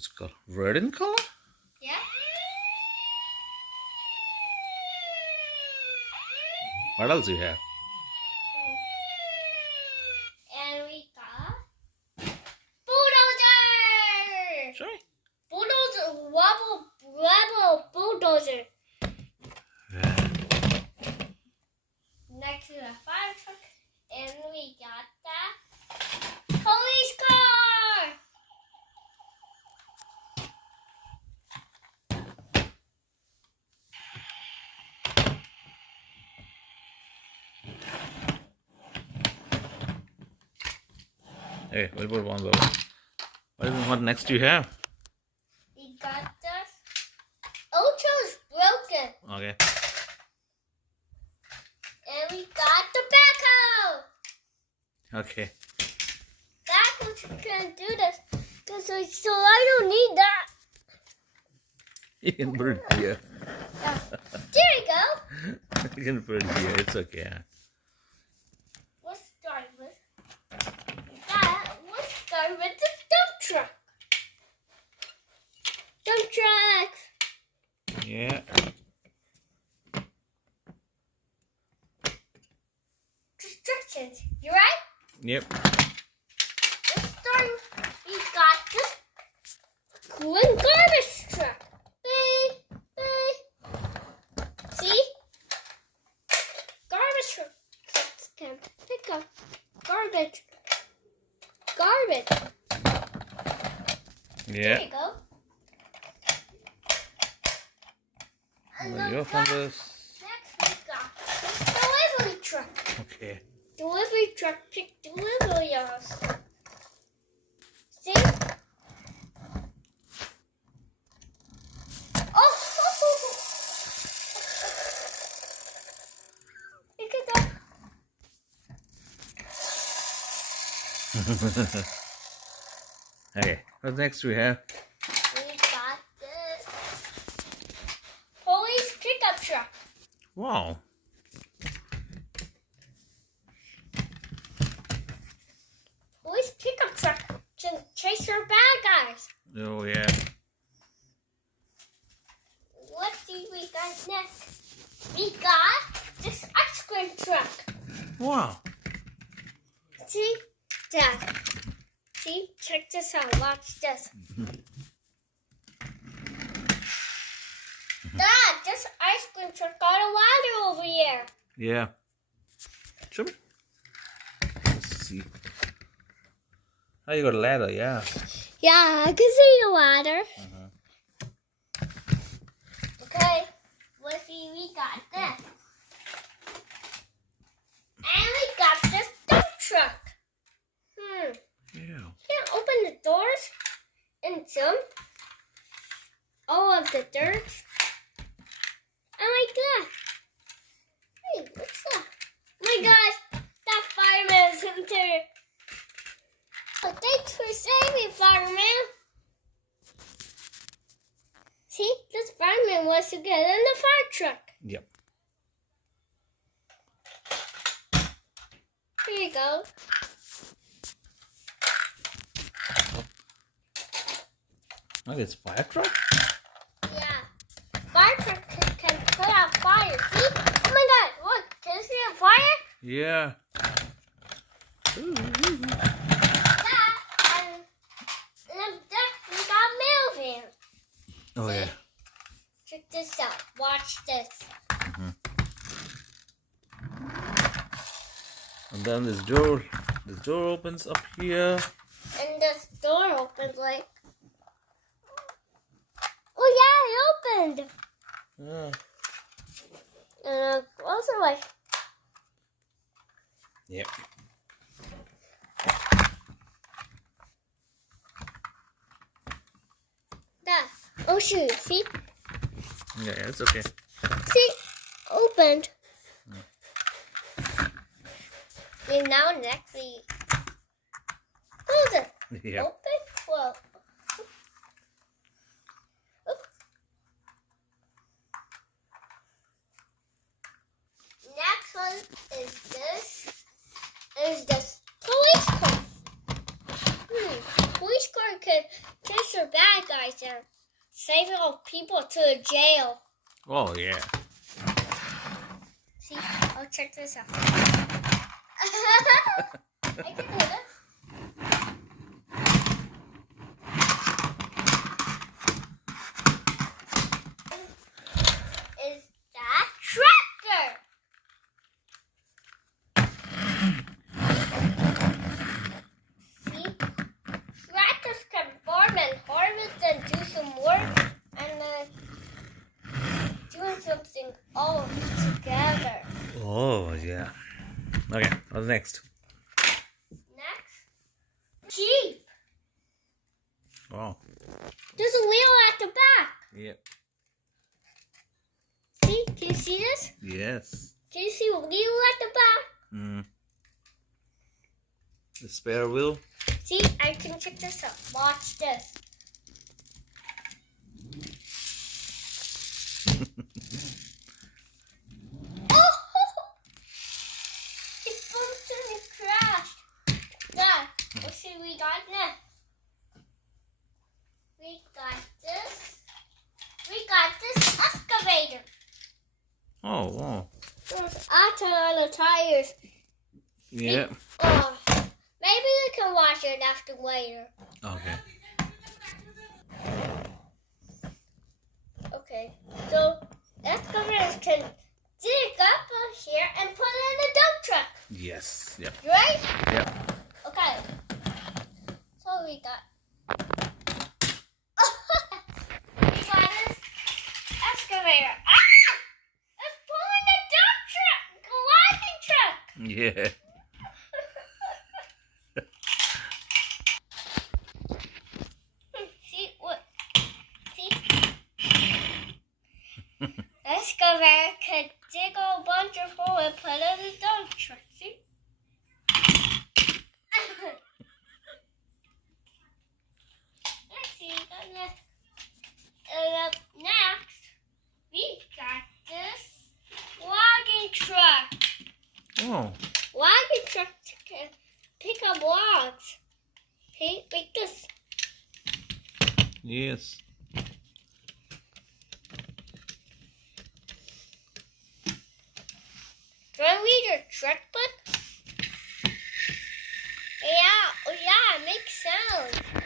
It's got red in color. Yeah. What else do you have? And we got bulldozer. Sorry. Bulldozer, wobble, bulldozer. Yeah. Next to the fire truck, and we got the police car. Hey, we'll put one by one. What next do you have? We got the Ultra's broken, Okay. and we got the backhoe. Okay. Backhoe's gonna do this, so I don't need that. You can put it here. There you go. You can put it here. It's okay. Let's start with that. Let's start with the dump truck. Dump truck. Yeah. Instructions. You right? Yep. Let's start. We got this cooling garbage truck. Beep, beep. See? Garbage trucks can pick up garbage. There Yeah. you go. And Well, you then open this. next we got this delivery truck. Okay. Delivery truck pick delivery on us. See? Oh! Look at that. Okay. What next we have? We got this police pickup truck. Wow. Police pickup truck to chase our bad guys. Oh yeah. Let's see what we got next. We got this ice cream truck. Wow. See? Dad. See? Check this out. Watch this. Dad, this ice cream truck got a ladder over here. Yeah. Show me. Let's see. Oh, you got a ladder, yeah. Yeah, I can see the ladder. Okay. Let's see, we got this. And we got this dump truck. Yeah. Can't open the doors and dump all of the dirt. Oh my god. Hey, what's that? Oh my gosh, that fireman's in there. Oh, thanks for saving, fireman. See, this fireman wants to get in the fire truck. Yep. Here you go. Oh, it's fire truck? Yeah. Fire truck can put out fire. See? Oh my god, look. Can you see a fire? Yeah. Ooh. That and then we got mail van. Oh yeah. Check this out. Watch this. And then this door opens up here. And this door opens like. Oh yeah, it opened. Yeah. And also like. Yep. That. Oh shoot! See? Yeah, it's okay. See? Opened. And now next we close it. Yeah. Open. Well. Next one is this. Is this police car. Police car can chase nice or bad guys and saving all people to the jail. Oh, yeah. See, I'll check this out. I can do this. Is that tractor? See, tractors can farm and harvest and do some work and doing something all together. Oh, yeah. Okay, what's next? Next, Jeep. Oh, There's a wheel at the back. yeah. See, can you see this? Yes. Can you see a wheel at the back? Mm. The spare wheel. See, I can check this out. Watch this. Oh! It bumped and it crashed. Dad, let's see what we got next. We got this. We got this excavator. Oh, wow. There's auto on the tires. Yeah. Maybe we can watch it after later. Okay. Okay, so excavators can dig up here and put it in a dump truck, Yes. Yep. right? Yep. Okay. So we got we got this excavator. Ah! It's pulling a dump truck, a logging truck. Yeah. See what? See? Excavator could dig a bunch of hole and put it in a dump truck. See? Let's see. Next, we got this logging truck. Oh. Logging truck can pick up logs. Okay, like this. Yes. Do I read your truck book? Yeah, oh yeah, it makes sounds.